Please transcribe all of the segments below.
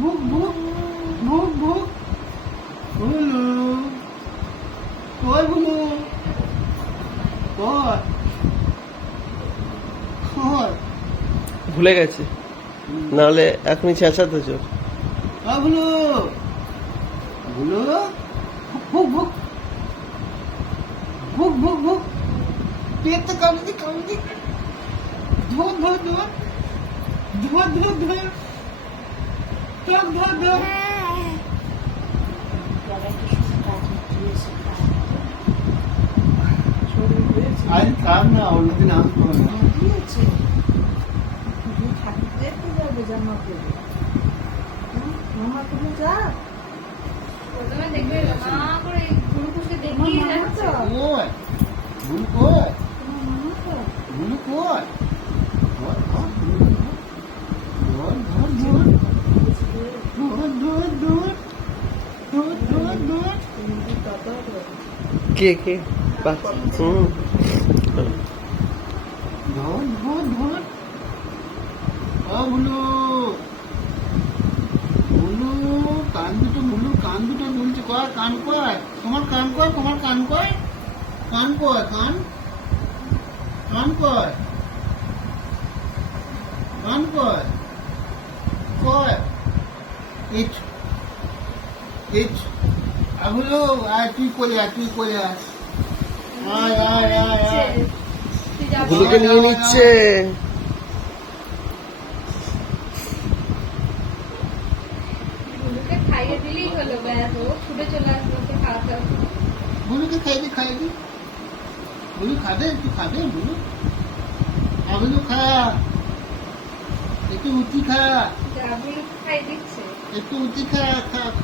বুক বুক বুক বুক blue কই blue কই কই ভুলে গেছে। নাহলে এখনই চেঁচাতো চোর বুলু বুলু ভুক ভুক। বুক ভুক বুক পেট কামড়ি কামড়ি ধর ধর ধর ধর ধর ধর ধর ধর ধর আজ কার না অন্যদিন আসব না প্রথমে দেখবে মা করে গুরুকুশকে দেখিয়ে যাচ্ছে কই কে কে হুম ধর ধর ধর ও বুলু বুলু কান দুটো বুলু কান দুটো দুলছে কয় কান কয় তোমার কান কয় তোমার কান কয় কান কয় কান কান কয় কান কয় কয় এই আমি আর তুই করে আয় তুই করে আয়। গুলোকে নিয়ে নিচ্ছে। খাওয়া খাইয়ে একটু খাবে খা। একটু খা খা।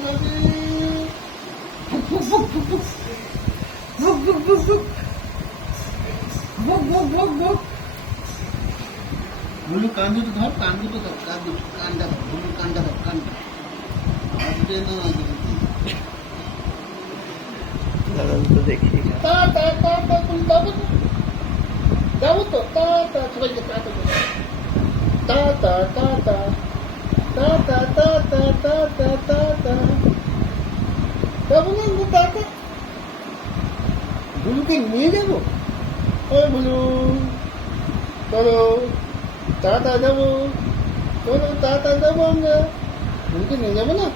বুলু কান দুটো ধর কান দুটো ধর কান দুটো কানটা ধর বুলু কানটা ধর কানটা দাঁড়ান তো দেখি তা তা তা তা তুমি যাব তো যাব তো তা তা সবাইকে তা তা তা তা তা তা তা তা তা তা তা তা তা বুলুকে নিয়ে যাব? ও বুলু চলো, তাড়াতাড়ি যাব। চলো, তাড়াতাড়ি যাব আমরা। বুলুকে নিয়ে যাব না?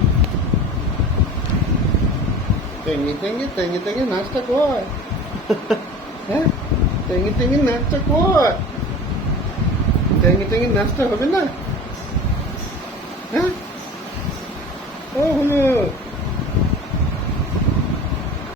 টেঙ্গি টেঙ্গি টেঙ্গি টেঙ্গি নাচটা কর। হ্যাঁ টেঙ্গি টেঙ্গি নাচটা কর। টেঙ্গি টেঙ্গি নাচটা হবে না?